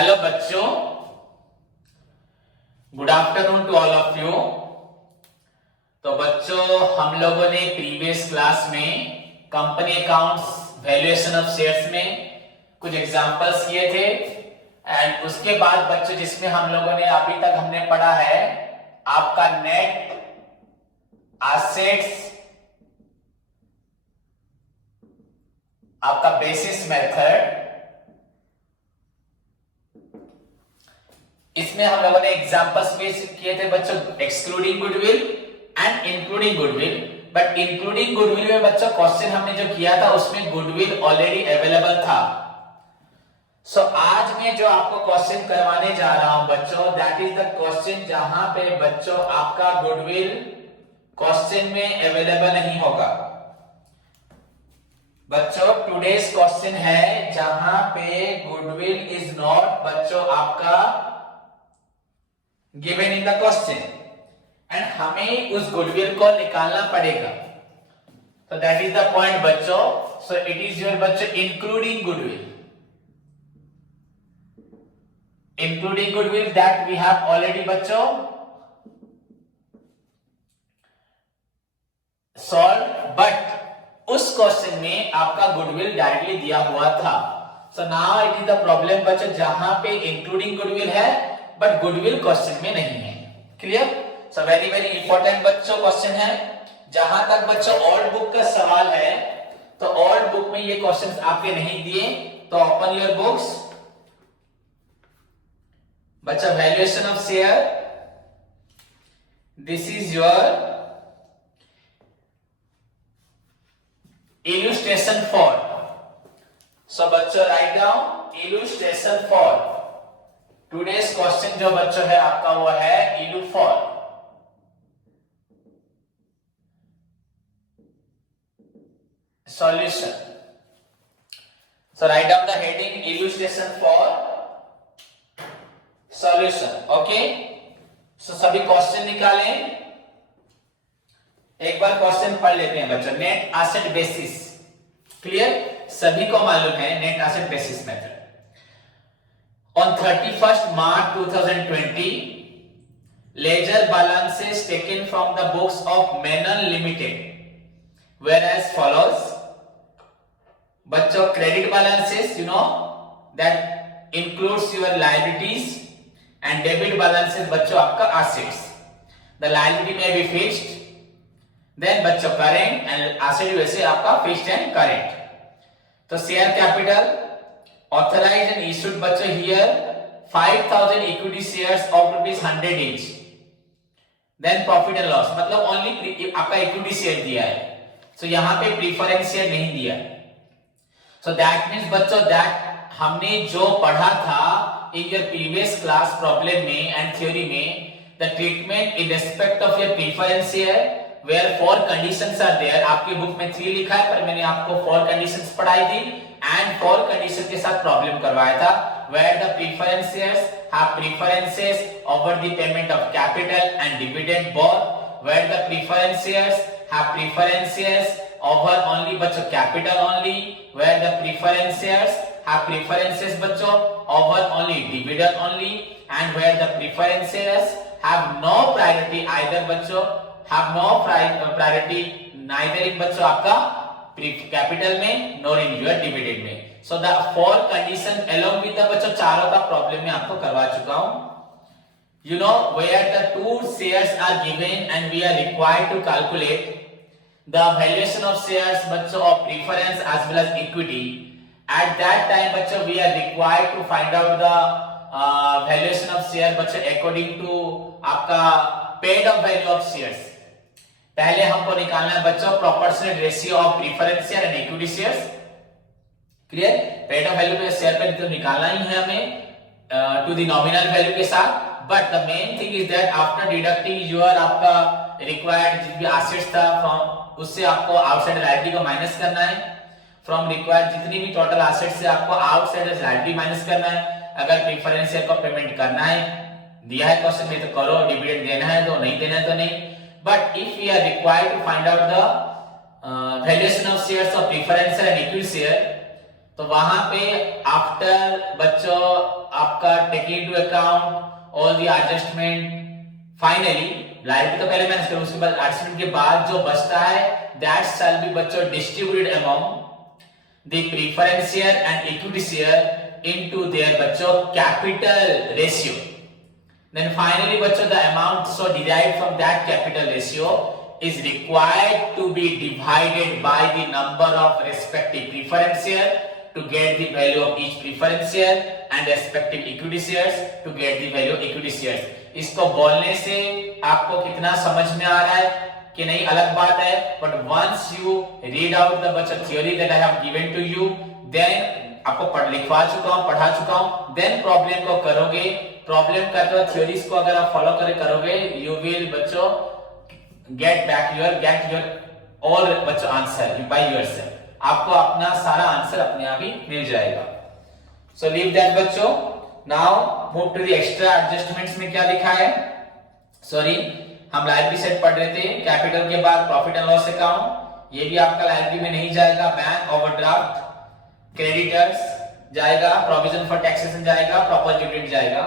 Hello बच्चों, good afternoon to all of you. तो बच्चों, हम लोगों ने प्रीवियस क्लास में company accounts valuation of shares में कुछ एग्जांपल्स किए थे एंड उसके बाद बच्चों जिसमें हम लोगों ने अभी तक हमने पढ़ा है आपका नेट एसेट्स, आपका बेसिस मेथड। इसमें हम लोगों ने एग्जांपल्स पेश किए थे बच्चों excluding goodwill and including goodwill. But including goodwill में बच्चों क्वेश्चन हमने जो किया था उसमें गुडविल ऑलरेडी अवेलेबल था। सो आज मैं जो आपको क्वेश्चन करवाने जा रहा हूं बच्चों, दैट इज द क्वेश्चन जहां पे बच्चों आपका गुडविल क्वेश्चन में अवेलेबल नहीं होगा। बच्चों टुडेस क्वेश्चन है जहां पे गुडविल इज नॉट बच्चों आपका given in the question and हमें उस गुडविल को निकालना पड़ेगा। तो दैट इज द पॉइंट बच्चों। सो इट इज योर बच्चों including goodwill, including goodwill that we have already बच्चों सॉल्व, बट उस क्वेश्चन में आपका गुडविल डायरेक्टली दिया हुआ था। So now it is the problem बच्चों जहां पे इंक्लूडिंग गुडविल है बट गुडविल क्वेश्चन में नहीं है। Clear? So very very important बच्चों क्वेश्चन है। जहां तक बच्चों ओल्ड बुक का सवाल है तो ओल्ड बुक में ये क्वेश्चंस आपके नहीं दिए, तो ओपन योर बुक्स बच्चों। Valuation of share, this is your illustration for. So बच्चों write down illustration for. Today's question जो बच्चों है आपका वो है इलू for. Solution. So write down the heading illustration for solution. Okay. So सभी क्वेश्चन निकालें। एक बार क्वेश्चन पढ़ लेते हैं बच्चों। Net asset basis, clear? सभी को मालूम है net asset basis method. On 31st March 2020, ledger balances taken from the books of Menon Limited were as follows. बच्चों credit balances, you know that includes your liabilities and debit balances बच्चों आपका assets. The liability may be fixed, then बच्चों current and asset वैसे आपका fixed and current. तो share capital authorized and issued बच्चों here 5000 equity shares of ₹100 each. Then profit and loss मतलब only आपका equity share दिया है, so यहाँ पे preference share नहीं दिया। So that means बच्चों that हमने जो पढ़ा था in your previous class problem में and theory में, the treatment in respect of your preference share where 4 conditions are there. आपकी बुक में 3 लिखा है पर मैंने आपको 4 conditions पढ़ाई थी and 4 conditions के साथ प्रॉब्लम करवाया था, where the preference shares have preferences over the payment of capital and dividend both, where the preference shares have preferences over only बच्चों capital only, where the preference shares have preferences बच्चों over only dividend only, and where the preference shares have no priority either बच्चों have no priority neither in बच्चों आपका capital में nor in your dividend में। So the 4 condition along with the बच्चों चारों का problem में आपको करवा चुका हूं। You know where the 2 shares are given and we are required to calculate the valuation of shares बच्चों of preference as well as equity. At that time बच्चों we are required to find out the valuation of share बच्चों according to आपका paid up value of shares। पहले हमको निकालना है बच्चों proportional ratio of preference share and equity shares. Clear? Paid up value पे share पे तो निकालना ही है हमें टू द नॉमिनल वैल्यू के साथ। But the main thing is that after deducting your आपका रिक्वायर्ड जितनी एसेट्स था फ्रॉम उससे आपको आउटसाइड लायबिलिटी को माइनस करना है। फ्रॉम रिक्वायर्ड जितनी भी टोटल एसेट्स से आपको आउटसाइड लायबिलिटी माइनस करना है। अगर प्रीफरेंस शेयर को पेमेंट करना है दिया है क्वेश्चन में तो करो, डिविडेंड देना है तो नहीं देना है तो नहीं। But if we are required to find out the valuation of shares of preference and equity share, तो वहां पे आफ्टर बच्चों आपका take into account all the adjustment, finally liability तो पहले मैनेज करो, उसके बाद एडजस्टमेंट के बाद जो बचता है दैट शैल बी बच्चों distributed among the preference share and equity share into their बच्चों कैपिटल रेशियो। Then finally बच्चों the amount so derived from that capital ratio is required to be divided by the number of respective preference share to get the value of each preference share and respective equity shares to get the value of equity shares। इसको बोलने से आपको कितना समझ में आ रहा है कि नहीं अलग बात है, but once you read out the बच्चों theory that I have given to you, then आपको लिखवा चुका हूं, पढ़ा चुका हूं, देन प्रॉब्लम को करोगे, प्रॉब्लम करते हुए थ्योरीज को अगर आप फॉलो करोगे यू विल बच्चों गेट योर ऑल बच्चों आंसर बाय योरसेल्फ, आपको अपना सारा आंसर अपने आप ही मिल जाएगा। सो लीव दैट बच्चों, now move to the extra adjustments में क्या लिखा है। सॉरी, हम लायबिलिटी सेट पढ़ रहे थे, कैपिटल के बाद प्रॉफिट एंड लॉस अकाउंट, ये भी आपका लायबिलिटी में नहीं जाएगा, बैंक ओवरड्राफ्ट, क्रेडिटर्स जाएगा, प्रोविजन फॉर टैक्सेशन जाएगा, प्रॉपर्टी डिविडेंड जाएगा,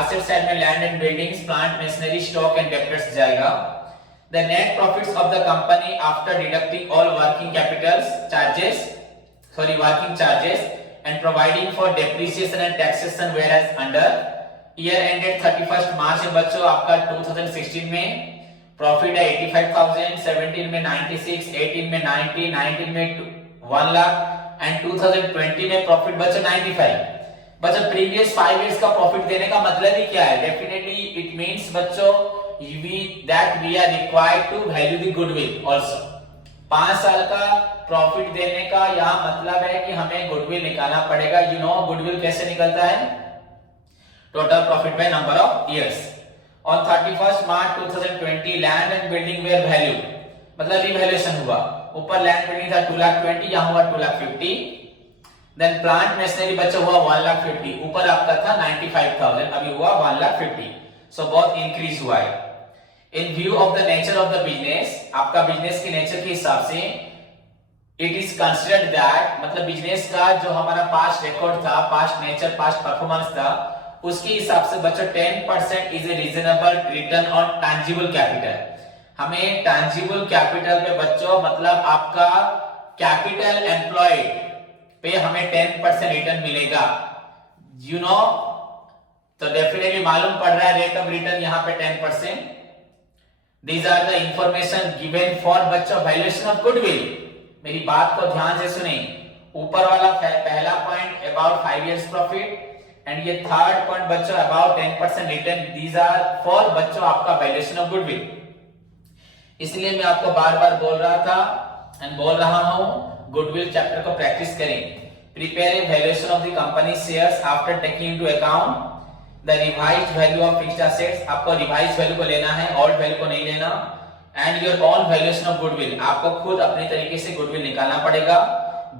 एसेट साइड में land and buildings, plant machinery, stock and debtors जाएगा। The net profits of the company after deducting all working charges and providing for depreciation and taxation where as under year ended 31 March में बच्चों आपका 2016 में profit है 85,000, 17 में 96, 18 में 90, 19 में 1 lakh and 2020 में प्रॉफिट बचा 95। बच्चों प्रीवियस 5 इयर्स का प्रॉफिट देने का मतलब ही क्या है, डेफिनेटली इट मींस बच्चों we are required to value the goodwill also. 5 साल का प्रॉफिट देने का यहां मतलब है कि हमें गुडविल निकालना पड़ेगा। यू नो गुडविल कैसे निकलता है, total profit by number of years. On 31 March 2020 land and building were value, मतलब रिवैल्यूएशन हुआ, ऊपर लैंड बिल्डिंग था 2,20,000, यहां हुआ 2,50,000। देन प्लांट मशीनरी बच्चा हुआ 1,50,000, ऊपर आपका था 95,000, अभी हुआ 1,50,000। सो बहुत इंक्रीज हुआ है। इन view of the nature of the business, आपका बिजनेस के नेचर के हिसाब से इट इज कंसिडर्ड दैट, मतलब बिजनेस का जो हमारा पास्ट रिकॉर्ड था, पास्ट नेचर, पास्ट परफॉर्मेंस था, उसके हिसाब से बच्चों 10% is a reasonable return on tangible capital. हमें टैंजिबल कैपिटल पे बच्चों मतलब आपका कैपिटल एम्प्लॉयड पे हमें 10% रिटर्न मिलेगा। यू नो, तो डेफिनेटली मालूम पड़ रहा है रेट ऑफ रिटर्न यहाँ पे 10%। These are the information given for बच्चों वैल्यूएशन ऑफ गुडविल। मेरी बात को ध्यान से सुने, ऊपर वाला पहला point about 5 years profit and ये थर्ड पॉइंट बच्चों about 10% return, these are for बच्चों आपका वैल्यूएशन ऑफ गुडविल। इसलिए मैं आपको बार बार बोल रहा था एंड बोल रहा हूं, गुडविल चैप्टर को प्रैक्टिस करें। Prepare a valuation of the company shares after taking into account the revised value of fixed assets, आपको रिवाइज्ड वैल्यू को लेना है, ओल्ड वैल्यू को नहीं लेना। And your own valuation of goodwill, आपको खुद अपने तरीके से गुडविल निकालना पड़ेगा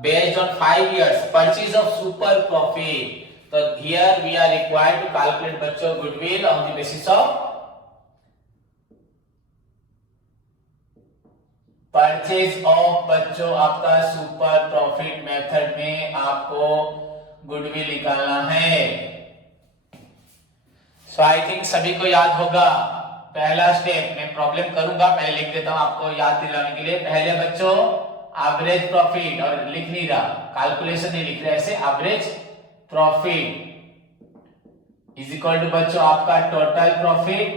based on 5 years purchase of super profit. तो here we are required to calculate बच्चों goodwill on the basis of purchase of बच्चों आपका सुपर प्रॉफिट मेथड में आपको गुडविल निकालना है। सो आई थिंक सभी को याद होगा। पहला स्टेप मैं प्रॉब्लम करूंगा, पहले लिख देता हूं आपको याद दिलाने के लिए। पहले बच्चों एवरेज प्रॉफिट, और लिख नहीं रहा, कैलकुलेशन नहीं लिख रहा, ऐसे average profit is equal to बच्चों आपका total profit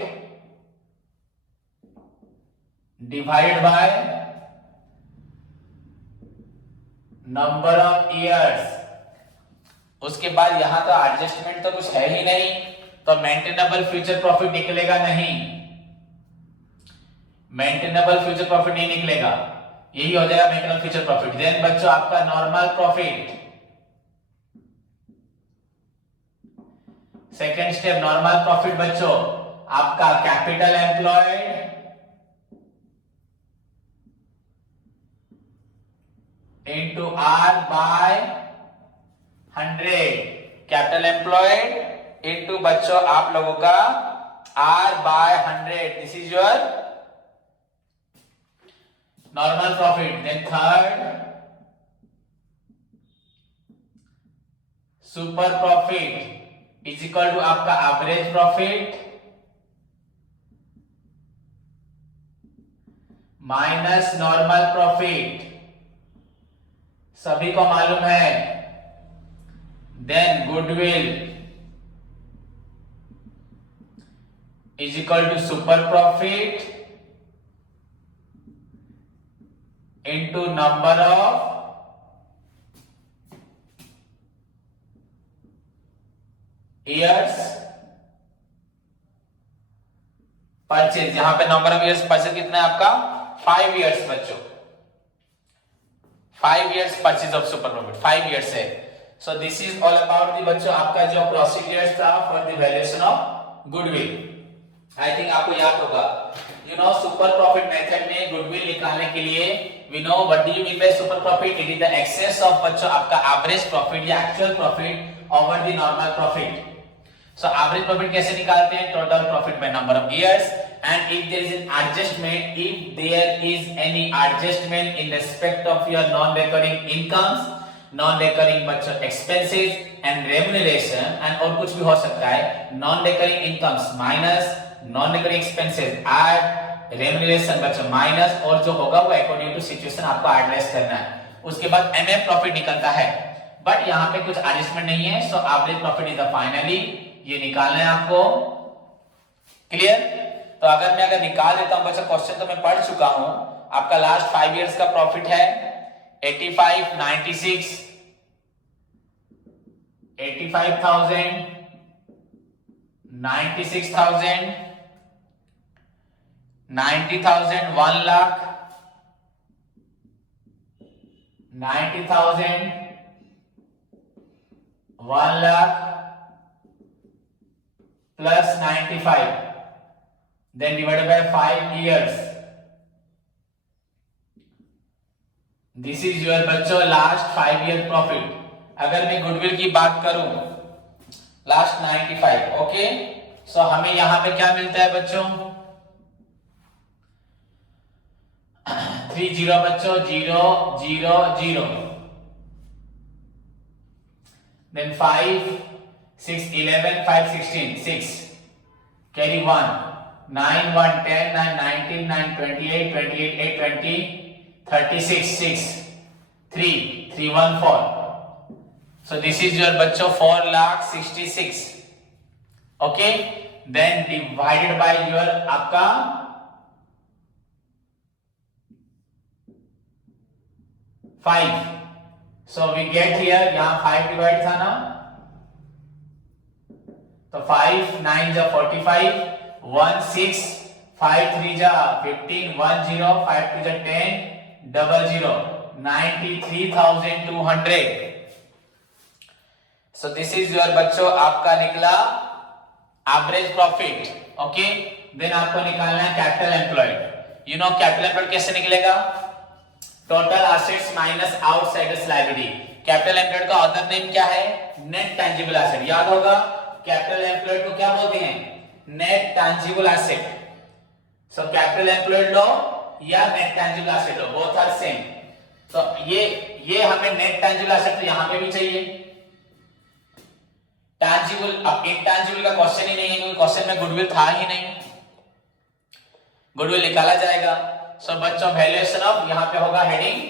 divide by number of years. उसके बाद यहां तो एडजस्टमेंट तो कुछ है ही नहीं, तो मेंटेनेबल फ्यूचर प्रॉफिट निकलेगा नहीं, मेंटेनेबल फ्यूचर प्रॉफिट नहीं निकलेगा, यही हो जाएगा मेंटेनेबल फ्यूचर प्रॉफिट। देन बच्चों आपका normal profit, second step normal profit बच्चों आपका capital employed into R by 100, capital employed into बच्चों आप लोगों का R by 100, this is your normal profit. Then third super profit is equal to आपका average profit minus normal profit, सभी को मालूम है। Then goodwill is equal to super profit into number of years purchase. यहां पे number of years purchase कितना है आपका 5 ईयर्स बच्चों, 5 years purchase of super profit 5 years है। So this is all about the बच्चों आपका जो प्रोसीजर्स था for the valuation of goodwill. I think आपको याद होगा, you know super profit method में गुडविल निकालने के लिए we know what do you mean by super profit, it is the excess of बच्चों आपका एवरेज प्रॉफिट या actual profit over the normal profit. So average profit कैसे निकालते हैं, total profit by number of years, and if there is an adjustment, if there is any adjustment in respect of your non-recurring incomes, non-recurring बच्चों expenses and remuneration, and और कुछ भी हो सकता है, non-recurring incomes minus non-recurring expenses add remuneration बच्चों minus, और जो होगा वो according to situation आपको add less करना है। उसके बाद MM प्रॉफिट निकलता है, बट यहाँ पे कुछ एडजस्टमेंट नहीं है। So average profit is the finally, ये निकालना है आपको। क्लियर? तो अगर निकाल देता हूं बच्चा, क्वेश्चन तो मैं पढ़ चुका हूं। आपका लास्ट 5 इयर्स का प्रॉफिट है 85, 96, 85,000, 96,000, 90,000, 1 lakh, 90,000, 1 lakh plus 95, then divided by 5 years. This is your बच्चों लास्ट 5 ईयर प्रॉफिट। अगर मैं गुडविल की बात करूं लास्ट 95, ओके। सो हमें यहां पे क्या मिलता है बच्चों, 30 बच्चों, 0 0 0, then 5 6 11 5 16 6, carry 1 9 1 10 9 19 9 28 28 8 20 36 6 3 3 1 4. So this is your बच्चों 4,66,000, okay, then divided by your आपका 5. So we get here, यहाँ 5 डिवाइड था ना, तो 5 9 जा 45, 1 6, 5 3 जा 15, 1 0, 5 2 जा 10, 00, 93,200. So this is your बच्चों आपका निकला एवरेज प्रॉफिट, ओके। देन आपको निकालना है capital employed. You know capital employed कैसे निकलेगा, total assets minus outsiders liability. Capital employed का अदर नेम क्या है, नेट टैंजिबल एसेट। याद होगा कैपिटल एम्प्लॉयड को क्या बोलते हैं, net tangible asset. So capital employed लो या नेट टैंजिबल एसेट लो, बोथ आर सेम। तो ये हमें नेट टैंजिबल एसेट तो यहां पे भी चाहिए। टैंजिबल, अब इनटैंजिबल का क्वेश्चन ही नहीं है, क्योंकि क्वेश्चन में गुडविल था ही नहीं, गुडविल निकाला जाएगा। सो बच्चों वैल्यूएशन ऑफ यहां पे होगा हेडिंग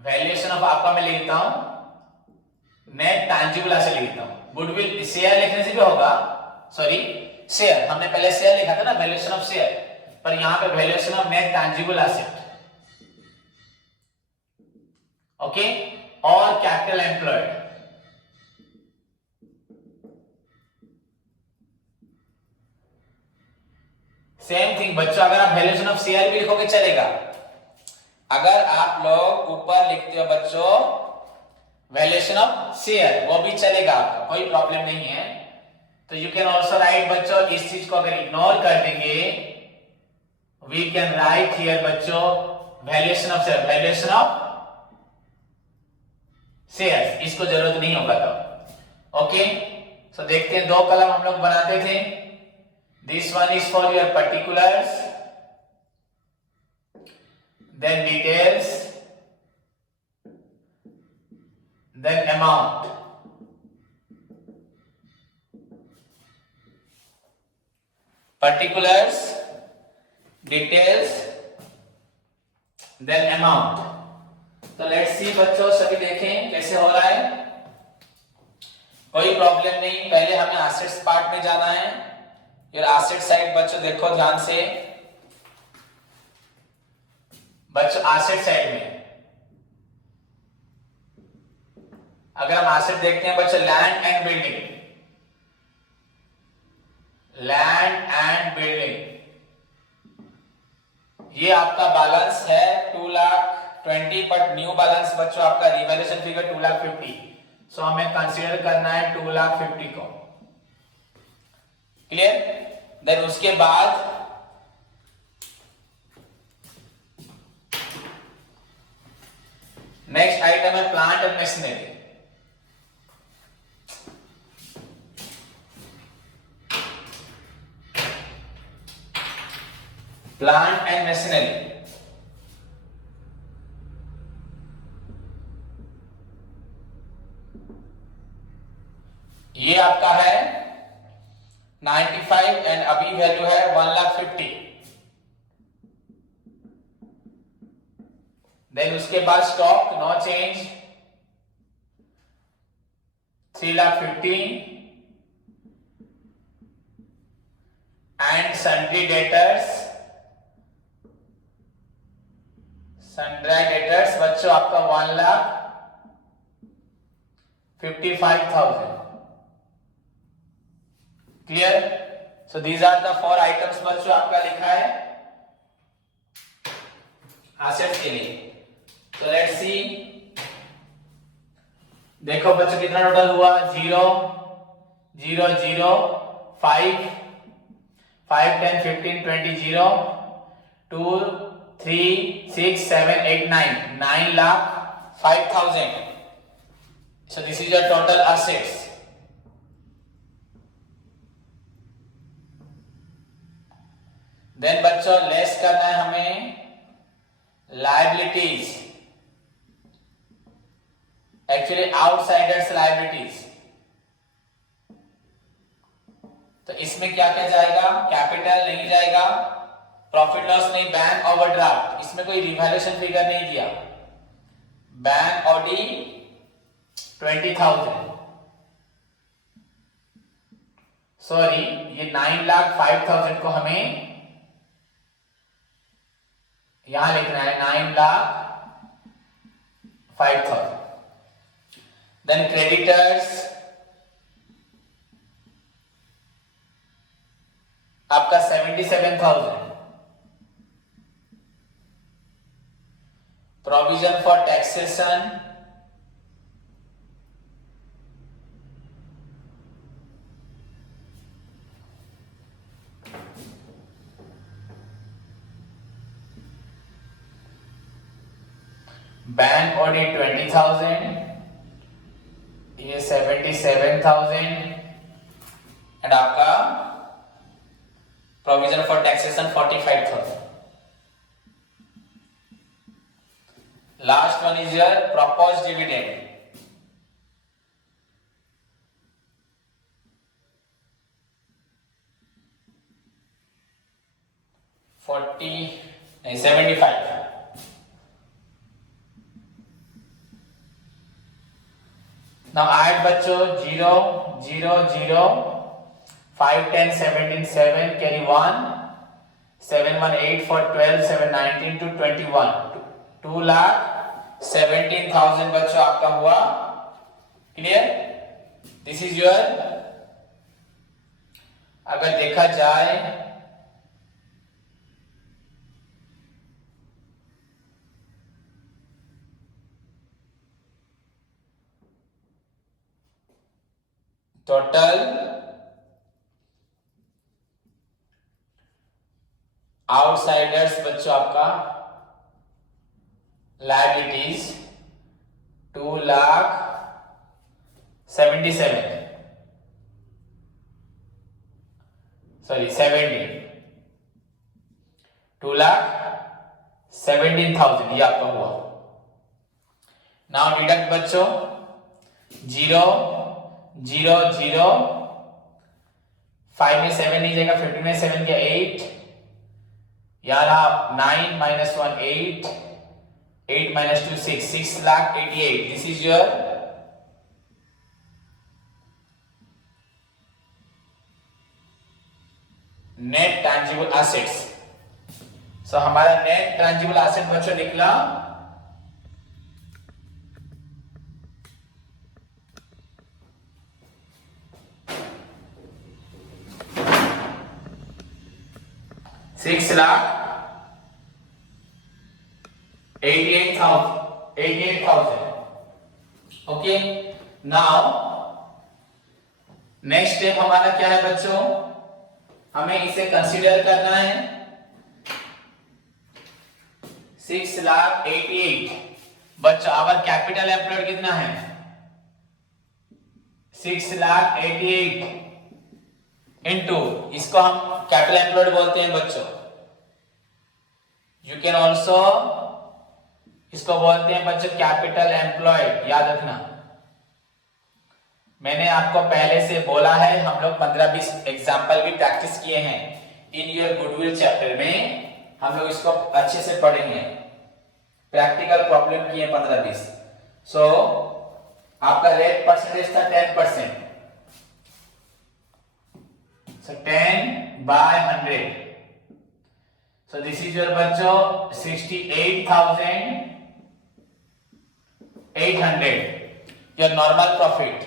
वैल्यूएशन ऑफ, आपका मैं लिखता हूं नेट टैंजिबल एसेट लिखता हूं। गुडविल शेयर लिखने से भी होगा, सॉरी शेयर, हमने पहले शेयर लिखा था ना, वैल्यूएशन ऑफ शेयर, पर यहां पे valuation of net tangible asset, okay. और कैपिटल एम्प्लॉयड, सेम थिंग बच्चों। अगर आप वैल्यूएशन ऑफ शेयर भी लिखोगे चलेगा। अगर आप लोग ऊपर लिखते हो बच्चों वैल्यूएशन ऑफ शेयर, वो भी चलेगा, आपका कोई प्रॉब्लम नहीं है। तो यू कैन ऑल्सो राइट बच्चों, इस चीज को अगर इग्नोर कर देंगे, वी कैन राइट हियर बच्चों valuation of share, valuation of share, इसको जरूरत नहीं होगा तो, ओके। सो देखते हैं, 2 कलम हम लोग बनाते थे। This one is for your particulars, then details, then amount, particulars, details, then amount. तो लेट्स सी बच्चों, सभी देखें कैसे हो रहा है। कोई प्रॉब्लम नहीं। पहले हमें एसेट्स पार्ट में जाना है। ये एसेट साइड बच्चों देखो ध्यान से। बच्चों एसेट साइड में अगर हम एसेट देखते हैं बच्चों, land and building, land and building, ये आपका बैलेंस है 2,20,000, बट न्यू बैलेंस बच्चों आपका रिवैल्यूएशन फिगर 2,50,000। सो हमें कंसीडर करना है 2,50,000 को। क्लियर? देन उसके बाद नेक्स्ट आइटम है plant and machinery. Plant and machinery, ये आपका है 95 एंड अभी वैल्यू है 1,50,000। देन उसके बाद stock no change 3,50,000 and sundry debtors, sundry debtors बच्चों आपका 1,55,000। Clear? So these are the 4 items बच्चों आपका लिखा है एसेट्स के लिए। तो लेट्स सी, देखो बच्चों कितना टोटल हुआ, 0 0 0 5 5 10 15 20 0 2 3 6 7 8 9 9,05,000। So this is your total assets. Then बच्चों लेस करना है हमें लायबिलिटीज, एक्चुअली आउटसाइडर्स लायबिलिटीज। तो इसमें क्या क्या जाएगा, कैपिटल नहीं जाएगा, प्रॉफिट लॉस नहीं, बैंक ओवरड्राफ्ट, इसमें कोई रिवैल्यूएशन फिगर नहीं दिया। बैंक ऑडी 20,000, सॉरी ये 9,05,000 को हमें यहां लिखना है 9,05,000। देन क्रेडिटर्स आपका 77,000। प्रोविजन फॉर टैक्सेशन 20,000, ये 77,000 एंड आपका provision for taxation 45,000। Last one is your proposed dividend, नहीं 75। Now add बच्चों 0 0 0 5 10 17 7 carry 1 7 1 8 4 12 7 19 to 21 2,17,000 बच्चों आपका हुआ। क्लियर? दिस इज योर, अगर देखा जाए टोटल आउटसाइडर्स बच्चों आपका लायबिलिटीज 2,77,000, सॉरी 2,17,000 ये आपका हुआ। नाउ डिडक्ट बच्चों 0 0 0, 5 में 7 नहीं जाएगा, 15 में 7 गया 8, यार 9 -1 8, 8 - 2 6, 6,88,000. This is your net tangible assets. So हमारा नेट टैंजिबल एसेट बच्चों निकला 6,88,000. ओके, नाउ नेक्स्ट स्टेप हमारा क्या है बच्चों, हमें इसे कंसीडर करना है 6,88,000. बच्चों आवर कैपिटल एम्प्लॉयड कितना है 6,88,000 इनटू, इसको हम कैपिटल एम्प्लॉयड बोलते हैं बच्चों. यू कैन ऑल्सो इसको बोलते हैं बच्चों कैपिटल एम्प्लॉयड, याद रखना. मैंने आपको पहले से बोला है, हम लोग 15-20 एग्जाम्पल भी प्रैक्टिस किए हैं इन योर गुडविल चैप्टर में. हम लोग इसको अच्छे से पढ़ेंगे, प्रैक्टिकल प्रॉब्लम किए 15-20. सो आपका रेट परसेंटेज था 10%. So 10/100. So this is your बच्चों 68,800 your normal profit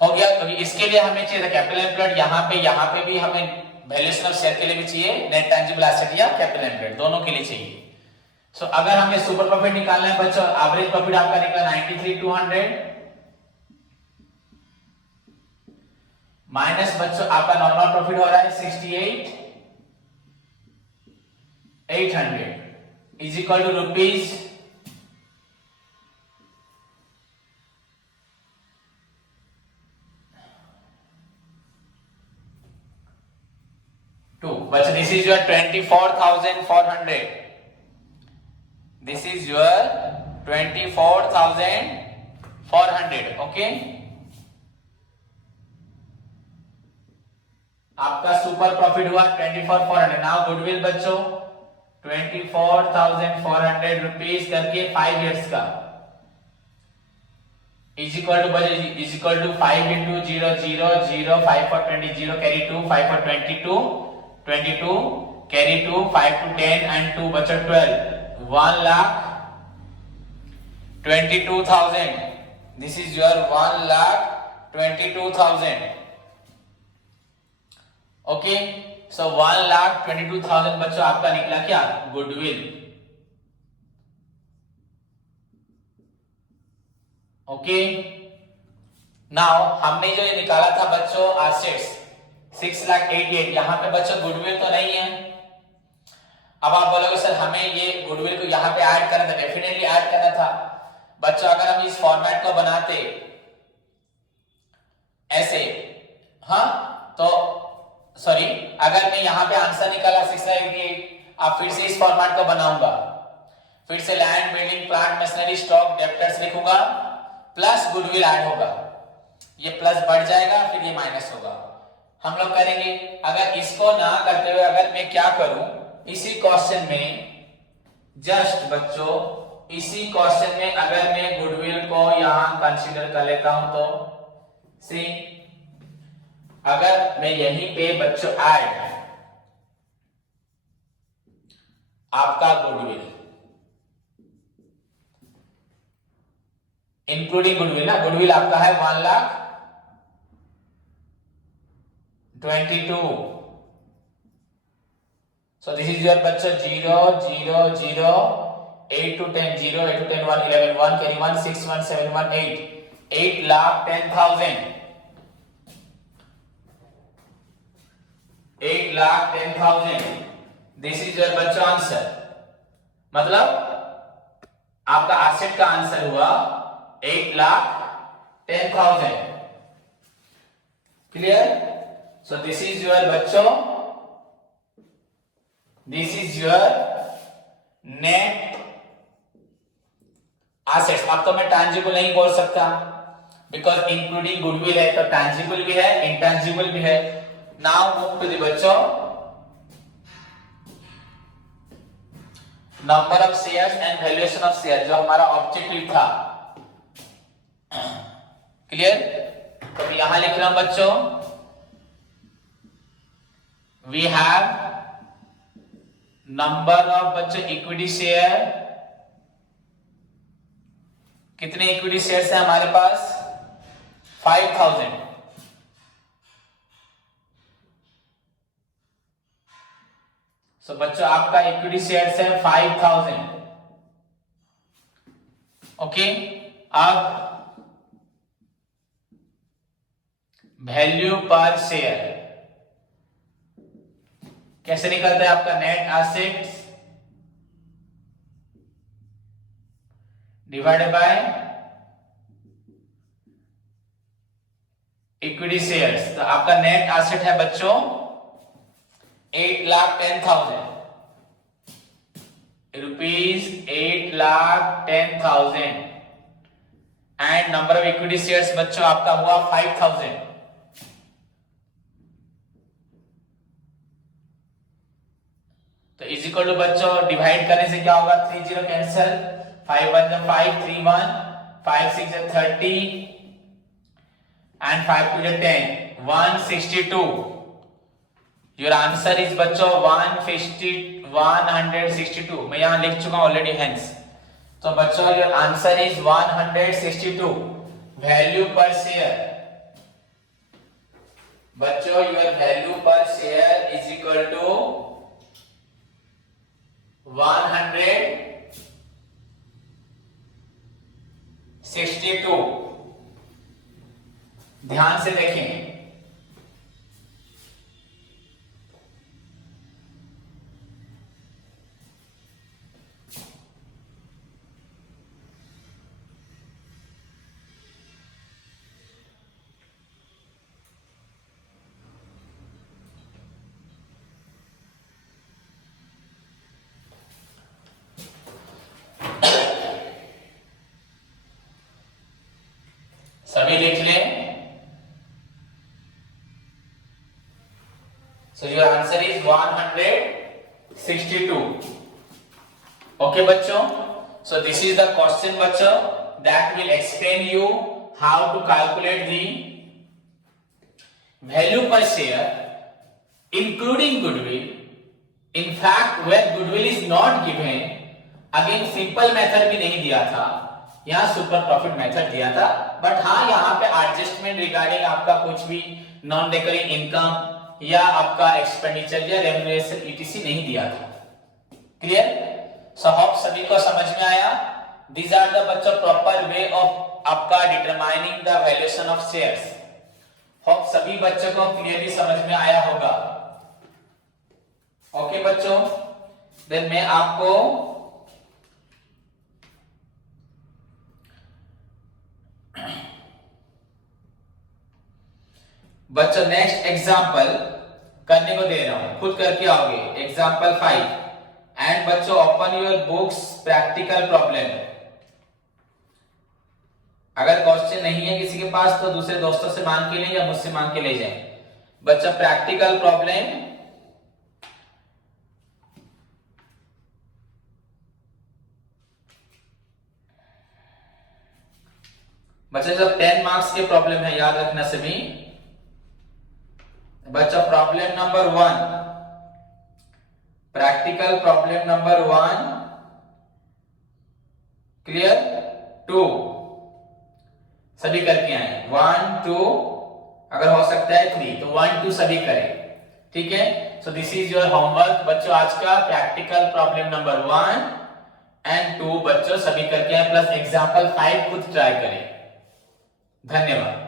हो गया. क्योंकि इसके लिए हमें चाहिए था कैपिटल एम्प्लॉयड, यहाँ पे भी हमें वैल्यूएशन ऑफ शेयर के लिए भी चाहिए नेट टैंजिबल एसेट या कैपिटल एम्प्लॉयड, दोनों के लिए चाहिए. सो अगर हमें सुपर प्रॉफिट निकालना है बच्चों, एवरेज प्रॉफिट आपका निकला 93,200 माइनस बच्चों आपका नॉर्मल प्रॉफिट हो रहा है 68,800 इज इक्वल टू रुपीज 2. बच्चों this is your 24,400. This is your 24,400. Okay, आपका सुपर प्रॉफिट हुआ 24,400. नाउ गुडविल बच्चों 24,400 रुपीज करके 5 इयर्स का इज इक्वल टू बच्चों is equal to 5 into 0 0 0, 5 for 20 0 carry 2, 5 for 22 22 carry 2, 5 to 10 and 2 बच्चों 12, 1,22,000. This is your 1,22,000. ओके, सो 1,22,000 बच्चों आपका निकला क्या गुडविल. ओके, नाउ हमने जो ये निकाला था बच्चों एसेट्स 6,88,000, यहां पे बच्चों गुडविल तो नहीं है. अब आप बोलोगे सर हमें ये गुडविल को यहां पे ऐड करना था. डेफिनेटली ऐड करना था बच्चों. अगर हम इस फॉर्मेट को बनाते ऐसे, हाँ, तो सॉरी, अगर मैं यहां पे आंसर निकाला 6,88,000, अब फिर से इस फॉर्मेट को बनाऊंगा, फिर से land building plant machinery stock debtors लिखूंगा प्लस गुडविल ऐड होगा. ये प्लस बढ़ जाएगा फिर ये माइनस होगा. हम लोग करेंगे, अगर इसको ना करते हुए अगर मैं क्या करूं, इसी क्वेश्चन में जस्ट बच्चों इसी क्वेश्चन में अगर मैं गुडविल को यहां कंसीडर कर लेता हूं तो सी, अगर मैं यहीं पे बच्चों ऐड आपका गुडविल इंक्लूडिंग गुडविल ना, गुडविल आपका है 1,22,000. सो दिस इज योर बच्चों 0 0 0, 8 to 10 0, 8 to 10 1, 11 1 carry 1, 6 1 7 1 8, 8,10,000. 8,10,000. This is your बच्चों आंसर. मतलब आपका एसेट का आंसर हुआ 8,10,000. Clear? So this is your बच्चों, this is your net assets, अब तो मैं tangible नहीं बोल सकता because including goodwill है तो tangible भी है intangible भी है. Now move to the बच्चों number of shares and valuation of shares, जो हमारा ऑब्जेक्टिव था. क्लियर? तो यहां लिख रहा हूं बच्चों we have number of बच्चों इक्विटी शेयर. कितने इक्विटी शेयर्स हैं हमारे पास? 5000. सो बच्चों आपका इक्विटी शेयर्स है 5000. ओके, अब वैल्यू पर शेयर कैसे निकलता है आपका? Net assets divided by equity shares. तो आपका नेट एसेट है बच्चों 8,10,000 rupees, 8,10,000. And number of equity shares बच्चों आपका हुआ 5000. तो इज इक्वल टू बच्चों डिवाइड करने से क्या होगा? 30 cancel, 5 1 5, 3 1, 5 6 30 and 5 2 10, 162. Your answer is बच्चों 162. मैं यहां लिख चुका हूं ऑलरेडी हेंस. तो बच्चों योर आंसर इज 162. वैल्यू पर शेयर बच्चों योर वैल्यू पर शेयर इज इक्वल टू 162. ध्यान से देखें. सभी लिख लें. So your answer is 162. Okay बच्चों, so this is the question बच्चों that will explain you how to calculate the value per share including goodwill. In fact where goodwill is not given, again simple method भी नहीं दिया था, यहाँ super profit method दिया था. But हाँ यहाँ पे एडजस्टमेंट रिगार्डिंग आपका कुछ भी नॉन रिकरिंग इनकम या आपका एक्सपेंडिचर या रेम्युनरेशन ईटीसी नहीं दिया था. क्लियर? सो होप सभी को समझ में आया. दीज आर द बच्चों प्रॉपर वे ऑफ आपका determining the valuation of shares. Hope सभी बच्चों को क्लियरली समझ में आया होगा. ओके बच्चों, देन मैं आपको बच्चों नेक्स्ट एग्जाम्पल करने को दे रहा हूं, खुद करके आओगे. एग्जाम्पल 5. एंड बच्चों open your books practical problem. अगर क्वेश्चन नहीं है किसी के पास तो दूसरे दोस्तों से मांग के लें या मुझसे मांग के ले जाएं. बच्चों प्रैक्टिकल प्रॉब्लम बच्चों सब 10 मार्क्स के प्रॉब्लम है, याद रखना सभी. बच्चा problem number 1, practical problem number 1. Clear? 2 सभी करके आए. 1 2 अगर हो सकता है 3 तो 1 2 सभी करें. ठीक है? So this is your homework बच्चों आज का. प्रैक्टिकल प्रॉब्लम नंबर 1 एंड 2 बच्चों सभी करके आए, प्लस एग्जाम्पल 5 खुद ट्राई करें. धन्यवाद.